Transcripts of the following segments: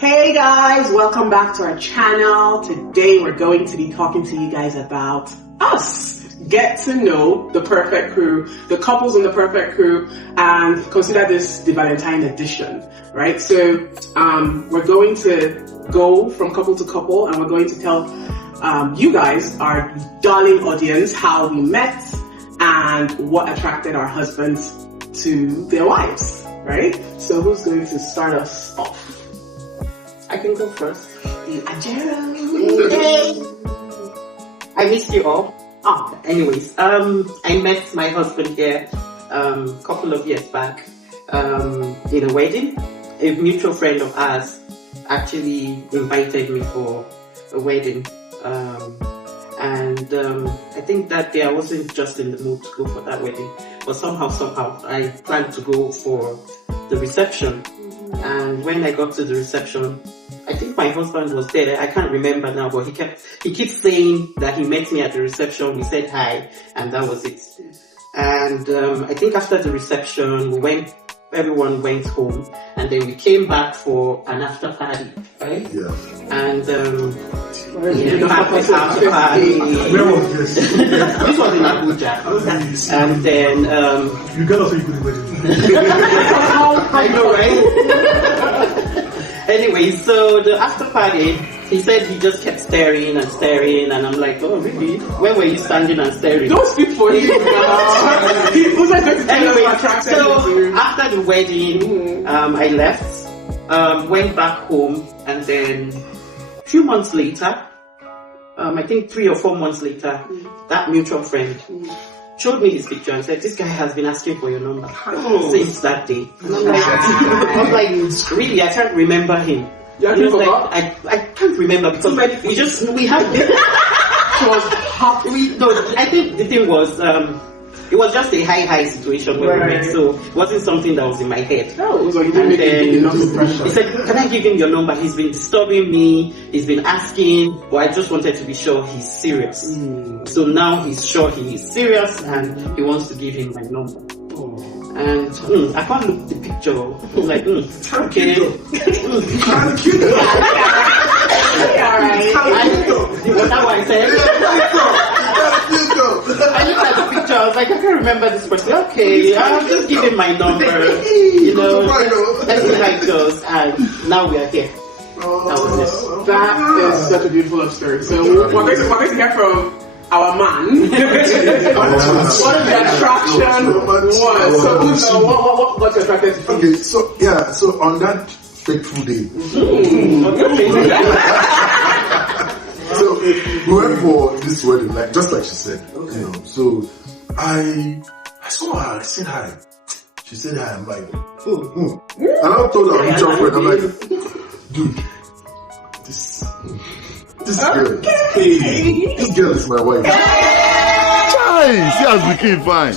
Hey guys, welcome back to our channel. Today we're going to be talking to you guys about us. Get to know the Pairfect crew, the couples in the Pairfect crew, and consider this the Valentine edition, right? So we're going to go from couple to couple, and we're going to tell you guys, our darling audience, how we met and what attracted our husbands to their wives, right? So who's going to start us off? I can go first. Ajero. Hey. I missed you all. Anyways, I met my husband here a couple of years back in a wedding. A mutual friend of ours actually invited me for a wedding. And I think that day I wasn't just in the mood to go for that wedding, but somehow I planned to go for the reception. And when I got to the reception, I think my husband was there. I can't remember now, but he keeps saying that he met me at the reception. We said hi, and that was it. And I think after the reception, everyone went home, and then we came back for an after party, right? Yeah. And after party. Where was this? This was in Abuja. And then You got us so you could imagine. I know, right? Anyway, so the after party, he said he just kept staring, and I'm like, oh really? Where were you standing and staring? Don't speak for him. Anyway, so after the wedding, I left, went back home, and then a few months later, I think 3 or 4 months later, that mutual friend showed me his picture and said, this guy has been asking for your number since that day. And I'm like, really, I can't remember him. Yeah, he was like, I can't remember because we had I think the thing was, it was just a high situation when we met, so it wasn't something that was in my head. No, it was like you didn't make enough impression. He said, can I give him your number? He's been disturbing me, he's been asking, but I just wanted to be sure he's serious. So now he's sure he is serious and he wants to give him my number. And I can't look the picture. I was like, okay. That's how I said. I looked at the picture, I was like, I can't remember this person. Okay, I'll just give him my number. Let's see how it goes. And now we are here. That is such a beautiful love story. So we're going to hear from our man. What the attraction was. So what's attracted to you? Okay, so on that fateful day. So we went for this wedding, just like she said. You know, so I saw her, I said hi. She said hi, I'm like, And I told her mutual friend, I'm like, dude, this girl is my wife. Chai, she has become fine.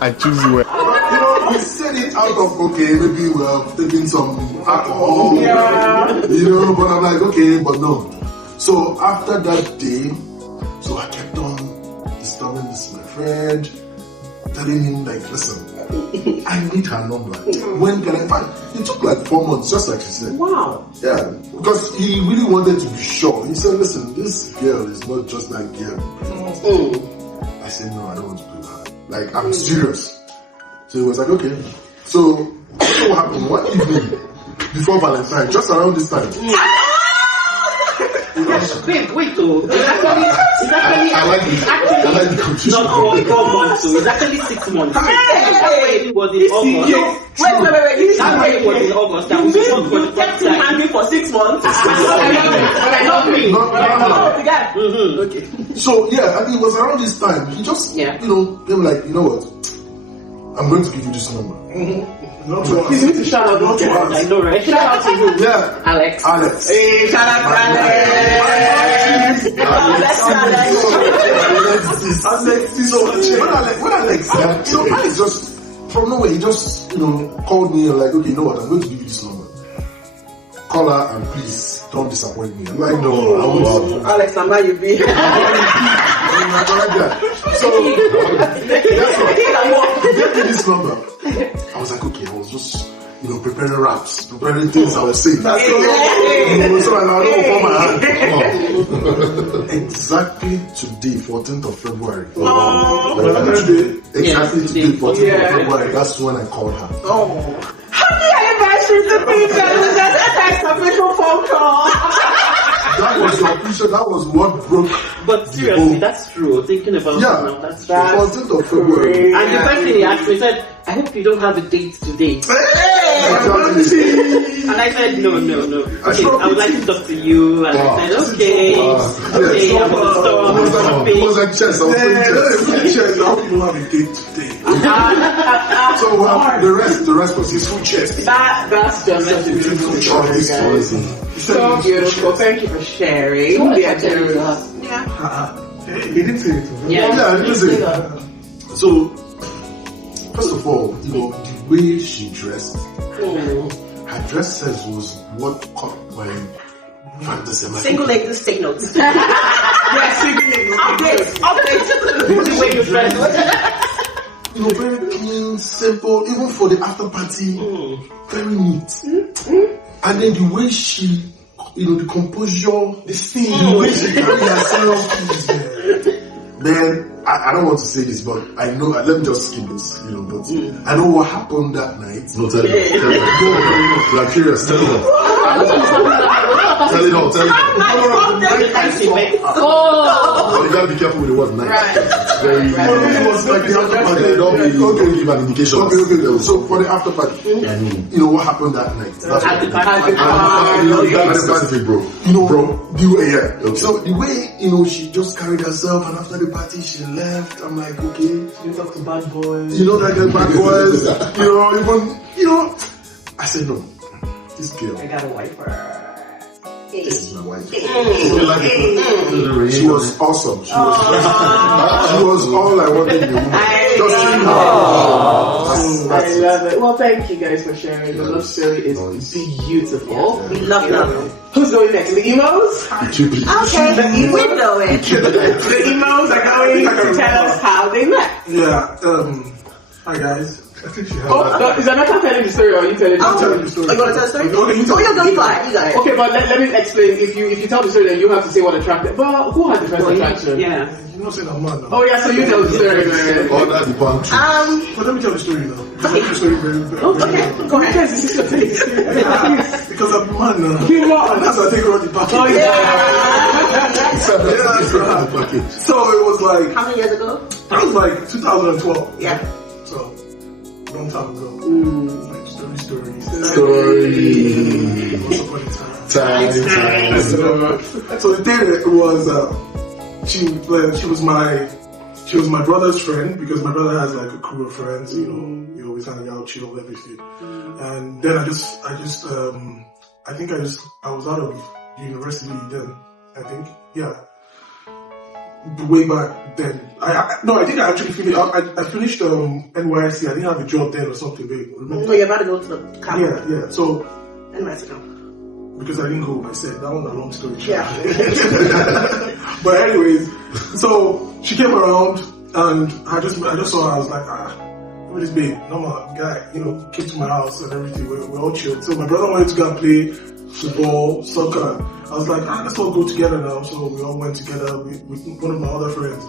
I choose you. You know, we said it out of, okay, maybe we're taking some alcohol. You know, but I'm like, okay, but no. So after that day, so I kept on disturbing this my friend, telling him like, listen, I need her number. When can I find? It took like 4 months, just like she said. Wow. Yeah, because he really wanted to be sure. He said, listen, this girl is not just that girl. I said, no, I don't want to do that. Like, I'm serious. So he was like, okay. So what happened? One evening before Valentine, just around this time. Wait, though. It's actually not 4 months, so it's actually 6 months. That wedding was in August. Wait. That wedding was in August. That was for the first time. Hanging for 6 months. Not me. Okay. So yeah, and it was around this time. He just, you know, came like, you know what? I'm going to give you this number. You need to shout out those guys. I know, right? Shout out to you. Yeah. Alex. Hey, shout out to Alex. So when Alex, so Alex just from nowhere, he just, you know, called me and like, okay, you know what? I'm going to give you this number. Call her and please don't disappoint me. I'm like, no, I won't. Alex, I'm not you be. So that's what he gave me this number. I was like, okay, I was just, preparing raps, preparing things I was saying. So I don't hold my hand. Exactly today, 14th of February. Exactly today, 14th of February. That's when I called her. Happy anniversary to Peter! That's a official phone call. That was your official. That was what broke. But seriously, that's true. Thinking about it now, that's true. 14th of February. And the first thing he asked me, said, I hope you don't have a date today. And I said, no. Okay, I would like to talk to you. And I said, okay, I'm going to stop. It was like chess. I was playing chess. I hope you don't have a date today. So the rest was his full chest. That's just such a beautiful story, guys. So beautiful. Thank you for sharing. He didn't say it. Yeah, I didn't say it. So, first of all, the way she dressed, her dress sense was what caught my fantasy. Single ladies take notes. Single ladies. update. The way you dress. Very clean, simple, even for the after party, very neat. And then the way she, the composure, the speed, the way she carried herself, then I don't want to say this, but I know, let me just skip this, but I know what happened that night. No, tell it all. I'm curious, tell it all. Tell it all. You gotta be careful with the word night. Very. It was like the after party. Don't give an indication. Okay. So for the after party, what happened that night? That's At the specific, bro. So the way she just carried herself, and after the party she left. I'm like, okay, You talk to bad boys. like the bad boys. I said no. This girl. I got a wife for her. This is my wife. She was awesome. She was all I wanted in the woman. I love it. Well, thank you guys for sharing. The love story is beautiful. We love them. Who's going next? The emos? Okay, we know it. The emos are going to tell us how they met. Yeah. Hi guys. I think she has Is Anaka telling the story or are you telling the story? telling the story. Are you going to tell the story? Okay, you tell You got it. Okay, but let me explain. If you tell the story, then you have to say what attracted. But who had the first attraction? Yeah. You know, say I'm mad now. Oh yeah, so you tell the story. Man. All that the punch. But let me tell the story now. Tell the story very, very, very Okay, go ahead. Because I'm mad now. You are. And that's why I take her on the package. Oh yeah. So it was like, How many years ago? that was like 2012. Yeah. So, long time ago. Like story. Once upon a time. So the thing was, she was my brother's friend, because my brother has like a crew of friends, we always hang out, chill, everything. And then I was out of university then, way back then. I think I actually finished. I finished NYC. I didn't have a job then or something big. So you're about to go to the camp. Yeah. So NYC camp. because I didn't go, I said that was a long story. Yeah. But anyways, so she came around and I just saw her. I was like, who is this babe? Normal guy, came to my house and everything. We're all chilled. So my brother wanted to go and play football, soccer. I was like, let's all go together now. So we all went together with one of my other friends.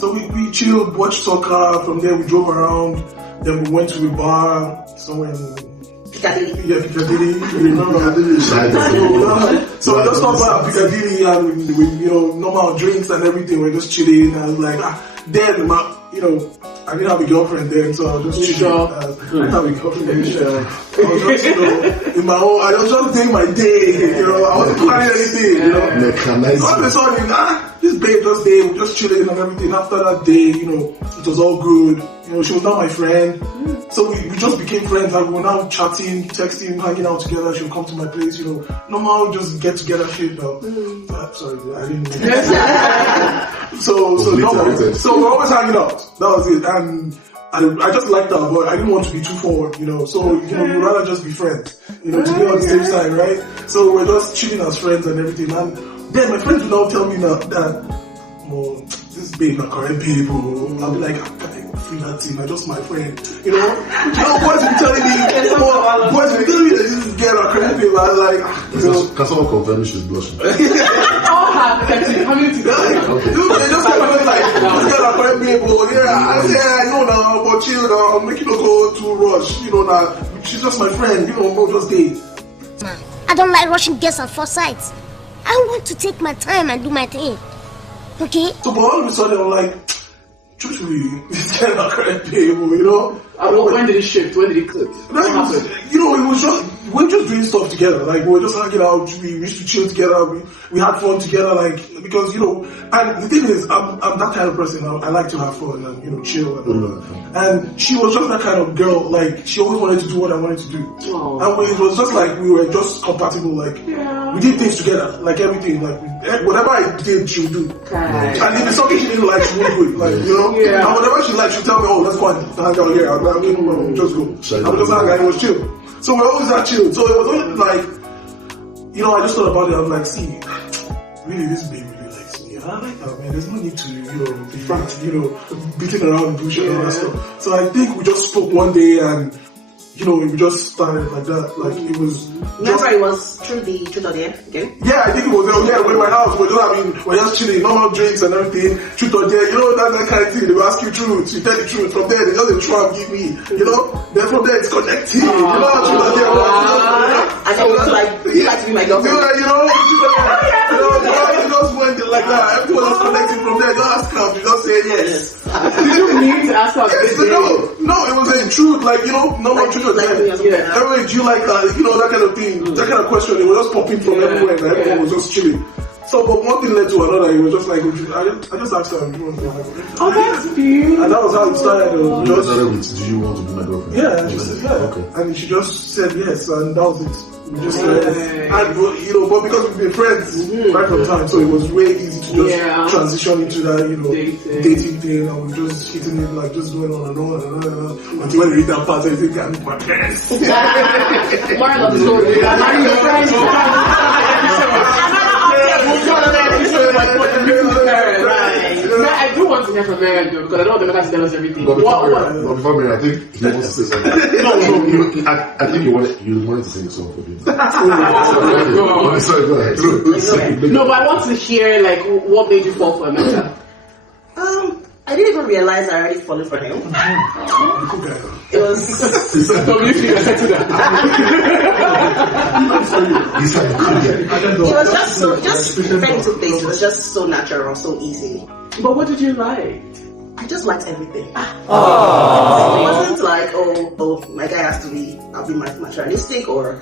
So we chilled, watched soccer. From there we drove around. Then we went to a bar somewhere in Piccadilly. Yeah, Piccadilly. You remember Piccadilly? So we just stopped by Piccadilly and with normal drinks and everything. We're just chilling. I was like, then I didn't have a girlfriend then, so I was just chilling. I didn't have a girlfriend then. I was just, in my own, I was just doing my day, I wasn't planning anything, Mechanized. All of a sudden, this babe just there, we're just chilling and everything. After that day, it was all good. She was not my friend. So we just became friends. Like, we were now chatting, texting, hanging out together. She would come to my place, normal, just get together shit. Sorry, I didn't mean So we're always hanging out. That was it. And I just liked her, but I didn't want to be too forward, So, we'd rather just be friends, to be on the same side, right? So we're just chilling as friends and everything. And then my friends would now tell me that, this babe not correct people. I'll be like, free that team. I just my friend. You know, boys be telling me, boys be telling me that this girl are crazy. I was like, Can someone confirm she's blushing? All have sexy coming together. They just kept on like, this girl are crazy, but I know now, but chill now, make you not go too rush. You know, now, she's just my friend. You know, no, just date. I don't like rushing girls at first sight. I want to take my time and do my thing. Okay? So, but all of a sudden, I'm like, truthfully, this girl are crazy, you know. When did it shift? When did it click? What happened? You know, it was just, we were just doing stuff together. Like, we were just hanging out, we used to chill together, we had fun together, like, because, you know, and the thing is, I'm that kind of person. I like to have fun and, you know, chill and all that. And she was just that kind of girl, like, she always wanted to do what I wanted to do. Oh. And it was just like, we were just compatible, like, we did things together, like everything, like, whatever I did, she would do. Okay. And if it's something she didn't like, she would do it, like, you know? And whatever she liked, she'd tell me, oh, let's go and hang out here. I'm like, okay, no, just go. I'm just hang out, it was chill. So we're always that chill. So it was only like, you know, I just thought about it, I was like, see, really, this baby really likes me. And I like that, man. There's no need to, you know, be frantic, you know, beating around the bush and all that stuff. So I think we just spoke one day and, you know, we just started like that. Like, it was... Remember it was through the truth or dare again? Yeah, I think it was, we're in my house, we're just chilling, normal drinks and everything, truth or dare, you know, that kind of thing. They will ask you truth, you tell the truth. From there, they just a try and give me, you know. Then from there, it's connecting. You know how truth or dare was. And then was like, you like to be my girlfriend? You know, it just went like that. Everyone was connecting from there. Just ask her, you just say yes. Did you need to ask her? Yes, no, it was a truth, like, you know, normal truth or dare. Everybody, do you like that? You know, that kind of thing, that kind of question, it was just popping from everywhere, and everyone was just chilling. So, but one thing led to another, it was just like, I just asked her, oh, that's beautiful. and that was how it started. Do you want to be my girlfriend? Yeah, she said, yeah. Okay. And she just said yes, and that was it. We just said yes. And, you know, but because we've been friends right from time, so it was way easy to just transition into that, you know, dating thing, and we're just hitting it, like, just going on and on and on and on. Until when we read that part, I think I'm my parents. Moral of the story. I'm your friend. I do want to hear from Mary though, because I don't want the to tell us everything. But before Mary, I think he wants to say something. I think you wanted to sing a song for him. Sorry, go ahead. No, but I want to hear, like, what made you fall for Emeka? I didn't even realize I already fallen for him. It was... It was just very to face. It was just so natural, so easy. But what did you like? I just liked everything. It wasn't like, oh, my guy has to be, I'll be materialistic, or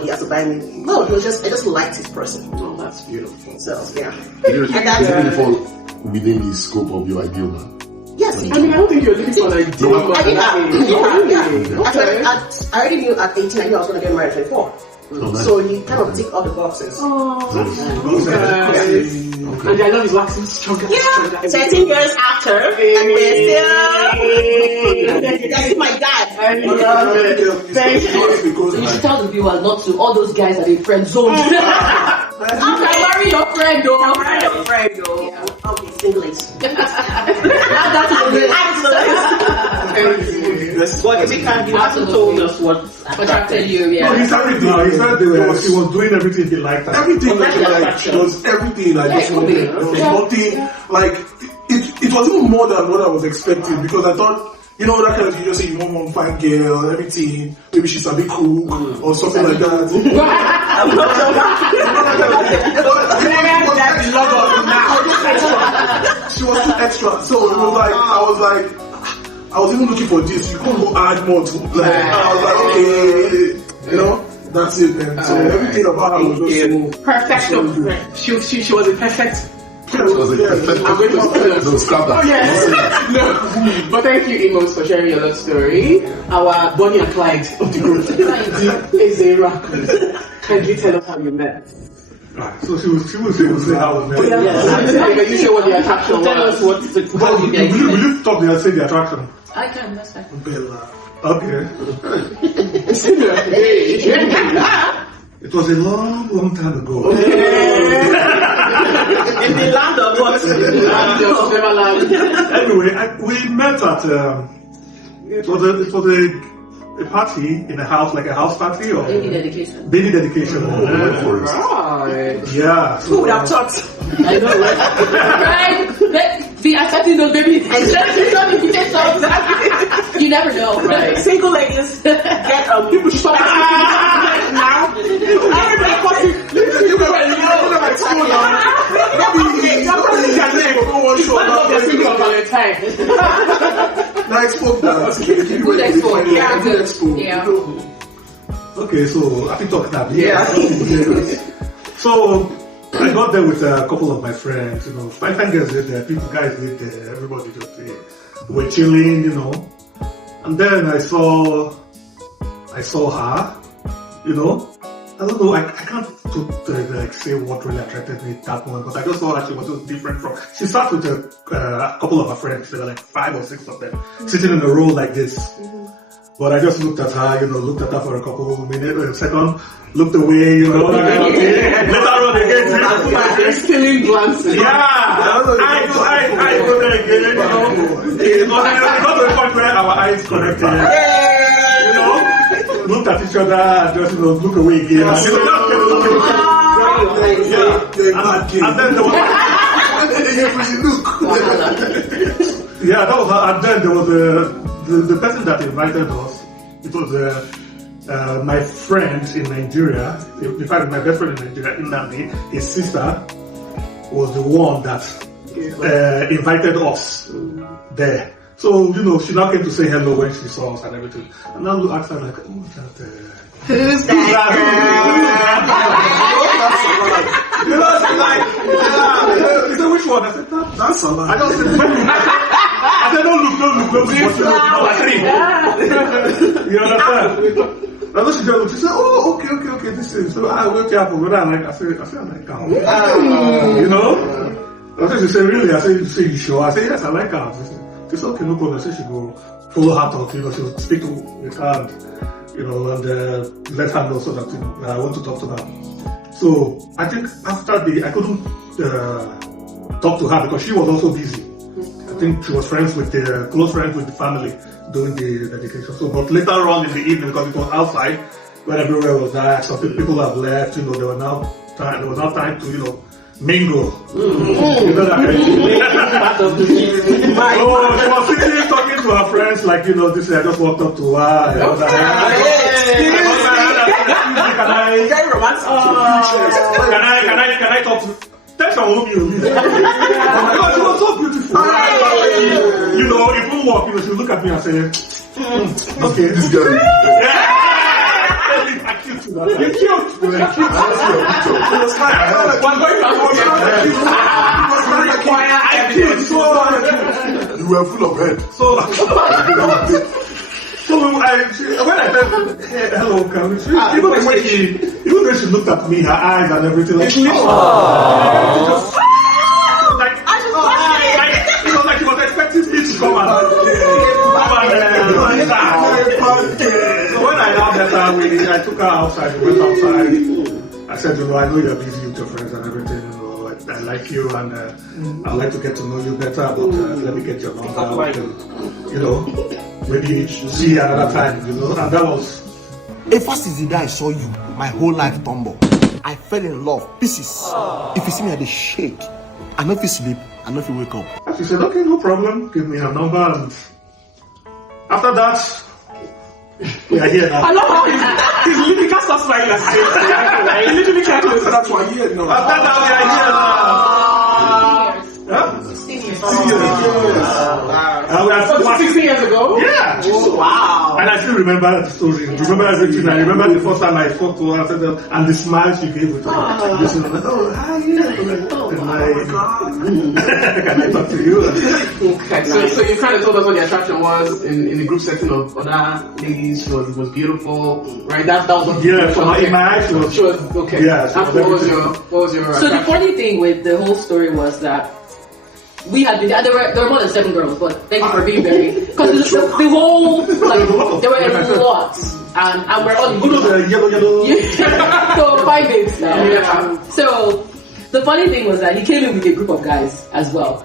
he has to buy me. No, it was just, I just liked his person. Oh, that's beautiful. So, yeah. Did you fall within the scope of your ideal man? Yes. I mean, I don't think you're looking for an ideal man. I did that. Yeah. Actually, I already knew at 18 I knew I was going to get married at 24. So he kind of ticked all the boxes. Oh, okay. And I love his waxing stronger. Yeah, 13 years after, and we're still. That's my dad. I love it. Thank you. You should tell the viewers not to. All those guys are in friend zone. I'm marry your friend, though. Marry your friend, though. Yeah, I'll be singlets. Add that to the list. But Emeka, you haven't told us what attracted you. No, he's everything. He said he was doing everything he liked. Everything that he liked. It was everything I just wanted. There was nothing, like, it was even more than what I was expecting, because I thought, you know, that kind of, you just say you want one fine girl, everything, maybe she's a big cook, or something like that. She was too extra, so it was like, I was even looking for this, you couldn't go add more to, like, I was like, okay, you know, that's it, man. So everything about her was just so perfect. She was a perfect. It was a perfect. I'm going to No, scrap that. Oh, yes. No. But thank you, Emos, for sharing your love story. Our Bonnie and Clyde of the group is a rock. Can you tell us how you met? So she was saying how we met. Yes. You share what the attraction was. Tell us what the Will you stop there and say the attraction? I can, that's fine. Bella. Okay. Hey. It was a long, long time ago. In the land of what? Neverland. Anyway, we met at it was a party in a house, like a house party or Baby dedication. baby dedication. Right. Yeah. Who would have thought? I know, right? Right? See, I started those baby dedication. You never know. Right. Single ladies get people should stop now. Everybody fucking you go and like school now. You're probably can go one show now. Nice folk that. Good expo. Yeah, good. Yeah. Okay, so I think talk that. Yeah. So I got there with a couple of my friends. You know, my friends were there, people guys were there, everybody just were chilling. You know, and then I saw her. You know. I don't know, I can't like say what really attracted me at that moment, but I just saw that she was so different from. She sat with a couple of her friends. There were like 5 or 6 of them sitting in a row like this. But I just looked at her, looked at her for a couple of minutes, a second, looked away, later on again. Stealing glances. Yeah, I go there again, It got to a point where our eyes connected. Looked at each other and just look away again. And then there was yeah, that was her. And then there was the person that invited us. It was my friend in Nigeria. In fact, my best friend in Nigeria, Inami, his sister was the one that invited us there. So, she now came to say hello when she saw us and everything. And now we asked her like, who's that? Who's that? She said, which one? I said, that's a lie. I just said, don't look. You understand? And then she said, oh, okay, this is, so I went up over there and I said, I like her. I said, she said, really? I said, you sure? I said, yes, I like her. She said, okay, no problem. I said, she go follow her talk, she'll speak with her and, and let her know so that I want to talk to her. So I think after I couldn't talk to her because she was also busy. I think she was close friends with the family doing the dedication. So, but later on in the evening, because it was outside, when everywhere was dark, some people have left. There was now time to mingle. You know that kind of thing. Oh, she was sitting talking to her friends like this. I just walked up to her. Very romantic. Can I talk to? Tell someone who you live. Because she was so beautiful. It won't work. She look at me and say, Okay, this girl. You're cute. You were full of head. So when I said, hey, hello, can we see? Even when she looked at me, her eyes and everything, like, she was expecting me to come and so when I now met her, I took her outside, we went outside. I said, I know you're busy with your friends and everything, I like you and I'd like to get to know you better, but let me get your number. Maybe see you another time, and that was. If first is the day I saw you, my whole life tumble. I fell in love, pieces. If you see me, I just shake. I know if you sleep, I know if you wake up. And she said, okay, no problem, give me her number, and after that, we are here now. I love how he's literally can't stop smiling like he literally can't do That's why here now. After that, we are here now. 16 years. 16 years ago? Yeah. Oh, wow. And I still remember the story. Remember everything. I remember the first time I spoke to her and the smile she gave with her. This is like, oh, hi. Can I talk to you? Okay. So you kind of told us what the attraction was in the group setting of other ladies. She was beautiful, right? That was what. Yeah. In my eyes, she was okay. Yeah. What was your? So the funny thing with the whole story was that we had been there were more than 7 girls, but thank you for being very because the whole there were a lot, and we're all yellow. so 5 days now. Yeah. So the funny thing was that he came in with a group of guys as well.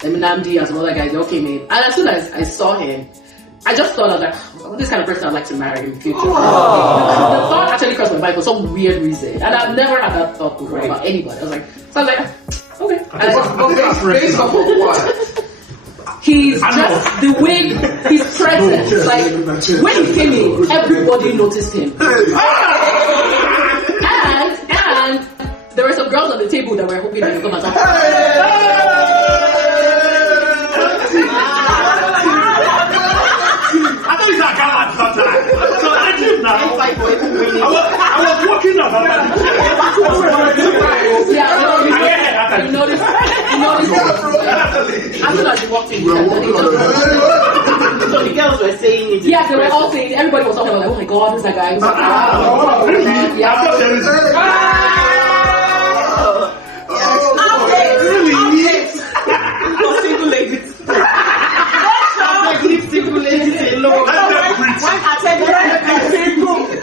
Namdi and some other guys, they all came in. And as soon as I saw him, I just thought, I was like, oh, this kind of person I'd like to marry in the future. The thought actually crossed my mind for some weird reason. And I've never had that thought before about anybody. I was like, okay. Based off of what? He's just the way his presence, like when he came in, everybody noticed him. And there were some girls on the table that were hoping that he'd come and talk. I was walking up. You noticed after that you walked in. So the girls were saying it. Yeah, they were all saying, everybody was talking about like, oh my god, who's that guy? Who's that Single ladies. Leave single ladies alone.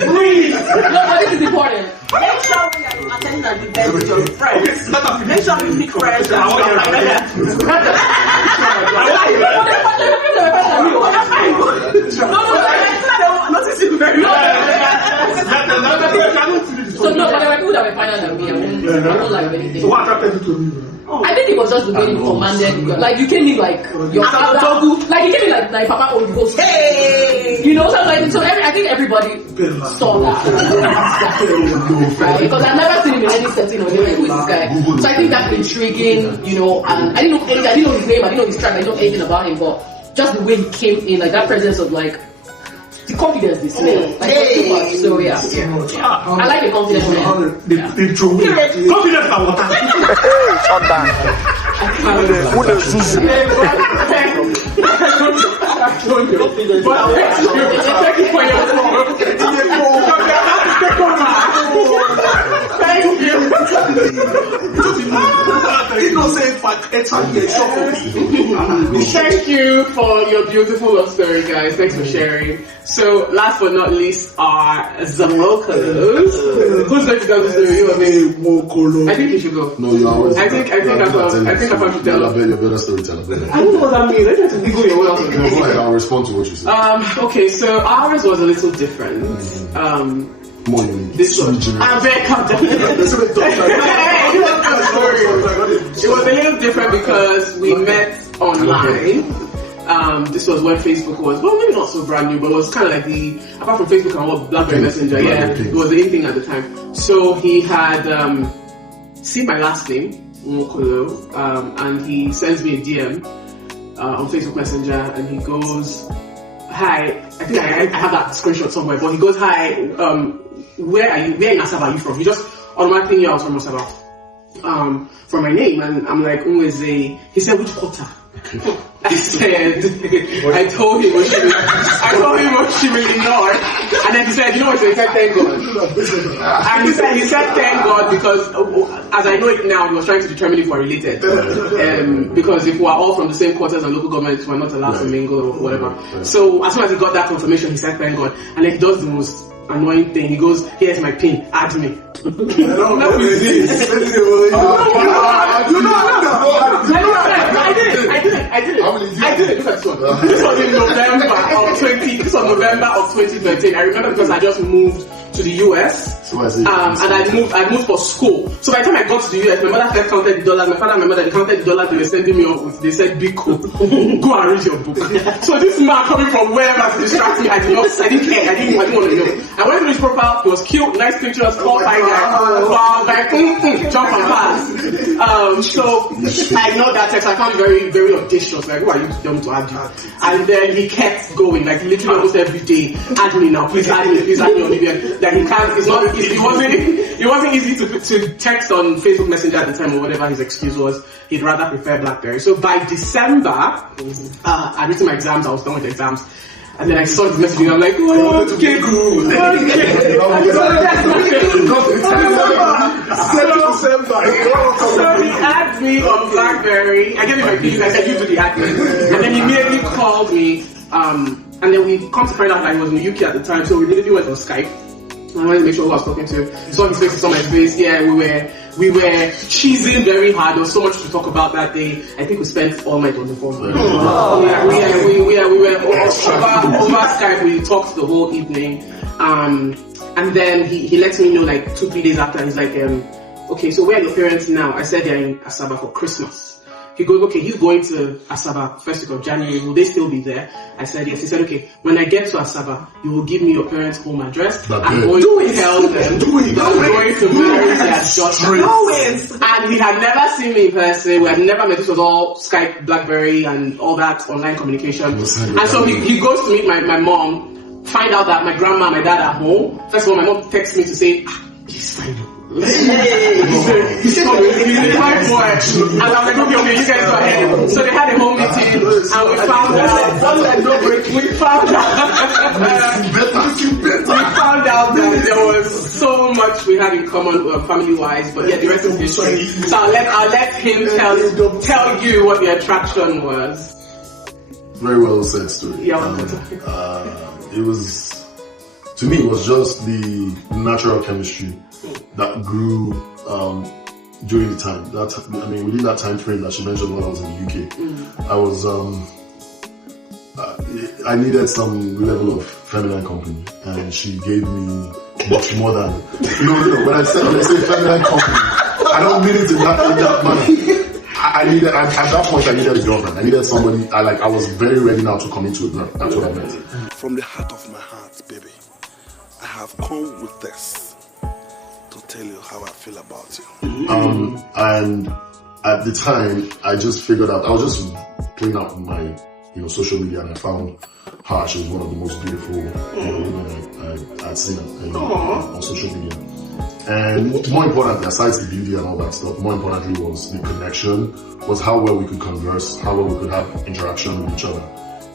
Please. No, but this is important. Make sure when you're attending an event with your friends. Make sure you pick friends and stuff like that. Not single very much. So no, but there were people that were finer than me. I don't like anything. So what attracted you to me? I think it was just the way you commanded. Like you came in like your father, like you came in like Papa or you go hey, you know. So like I think everybody saw that. Right? Because I've never seen him in any setting or like, who is this guy? So I think that's intriguing, you know. And I didn't know his name, I didn't know his track, I didn't know anything about him, but just the way he came in, like that presence of like. The confidence display, like too much. So yeah. I like the confidence man. Confidence and water. Thank you for your thank you. Thank you for your beautiful love story, guys. Thanks for sharing. So, last but not least are the locals. Who's going to tell the story? You or me? I think you should go. No, you always. I think I found to tell. You're better storyteller. I don't know what that means. I try to Google your way out of No, go ahead. I'll respond to what you said. Okay, so ours was a little different. More unique. This one. I'm very confident. It was a little different because we met online. This was when Facebook was, well, maybe not so brand new, but it was kind of like apart from Facebook and what, BlackBerry Messenger, it was the in thing at the time. So he had seen my last name, Nwokolo, and he sends me a DM on Facebook Messenger, and he goes, hi, I think I have that screenshot somewhere, but he goes, hi, where in Asaba are you from? He just automatically knew I was from Asaba. From my name, and I'm like, Nweze. He said, which quarter? I said, I told him what she really North. And then he said, you know what? So he said, thank God. And he said, thank God, because as I know it now, he was trying to determine if we're related. Because if we're all from the same quarters and local governments, we're not allowed to mingle or whatever. So as soon as he got that confirmation, he said, thank God. And then he does the most annoying thing. He goes, here's my pin, add me. I did it. Look at this one. This was in November of 2013. I remember because I just moved to the US. And I moved for school. So by the time I got to the US, my mother counted the dollars. My father and my mother counted the dollars they were sending me off with. They said, "Big cool, go and read your book." So this man coming from wherever to distract me, I didn't care. I didn't want to know. I went to his profile. It was cute, nice pictures, all fine guy. Jump and pass. So I know that text. I found it very, very audacious. Like, who are you to tell me to add you? And then he kept going, like literally almost every day. Add me now, please add me, Olivia. That he can't. It wasn't easy to text on Facebook Messenger at the time or whatever his excuse was. He'd rather prefer BlackBerry. So by December, I'd written my exams. I was done with the exams. And then I saw the message and I'm like, oh, okay, cool. So he added me on BlackBerry. I gave him my keys. I said, you do the admin. And then he immediately called me. And then we come to find out that he was in the UK at the time. So we immediately went on Skype. I wanted to make sure who I was talking to. Saw his face, saw my face. Yeah, we were cheesing very hard. There was so much to talk about that day. I think we spent all night on the phone. We were over Skype. We talked the whole evening. And then he lets me know like 2-3 days after. He's like, okay, so where are your parents now? I said they're in Asaba for Christmas. He goes, okay, he's going to Asaba first week of January. Will they still be there? I said yes. He said, okay, when I get to Asaba, you will give me your parents' home address. I'm going to tell them I'm going to marry their daughter. And he had never seen me in person. We had never met. This was all Skype, BlackBerry, and all that online communication. And so he goes to meet my mom, find out that my grandma and my dad are home. First of all, my mom texts me to say, he's fine. He's a white boy. And I'm like, okay, you guys go ahead. So they had a home meeting and we found out that there was so much we had in common family wise, but yeah, the rest is history. So I'll let him tell you what the attraction was. Very well said story. Yeah, it was, to me, it was just the natural chemistry that grew during the time. Within that time frame that she mentioned when I was in the UK, I was I needed some level of feminine company, and she gave me much more than when I say feminine company, I don't mean it in that manner. I needed, at that point, I needed a girlfriend. I needed somebody. I was very ready now to commit to it. That's what I meant. From the heart of my heart, baby, I have come with this to tell you how I feel about you. And at the time, I just figured out, I was just playing out my social media, and I found her. She was one of the most beautiful women I'd seen on social media. And more importantly, aside the beauty and all that stuff, more importantly was the connection, was how well we could converse, how well we could have interaction with each other,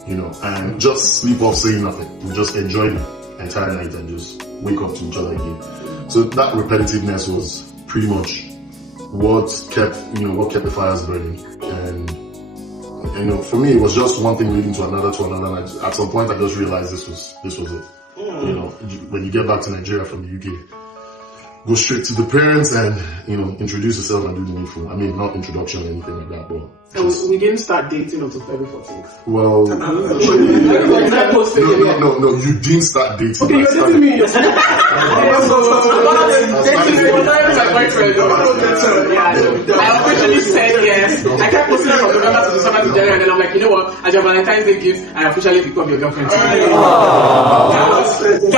and just sleep off saying nothing. We just enjoyed the entire night and just wake up to each other again. So that repetitiveness was pretty much what kept the fires burning. And for me, it was just one thing leading to another. And at some point, I just realized this was it. When you get back to Nigeria from the UK, go straight to the parents and introduce yourself and do the needful. I mean, not introduction or anything like that, but we didn't start dating until February 14th. Well, no, you didn't start dating. Okay, you're dating me. I officially said yes. I kept posting from November to December to January, and then I'm like, you know what? As your Valentine's Day gift, I officially become your girlfriend. That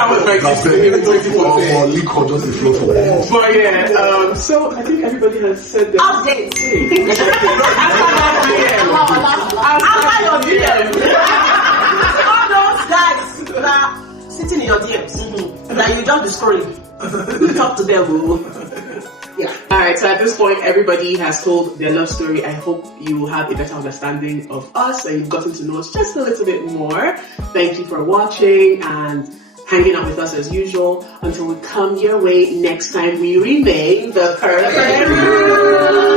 was very good. But yeah, so I think everybody has said that. After your DMs. All those guys that are sitting in your DMs that you just destroyed. Talk to them. Yeah. Alright, so at this point, everybody has told their love story. I hope you have a better understanding of us and you've gotten to know us just a little bit more. Thank you for watching and hanging out with us as usual. Until we come your way next time, we remain the Perfect Crew.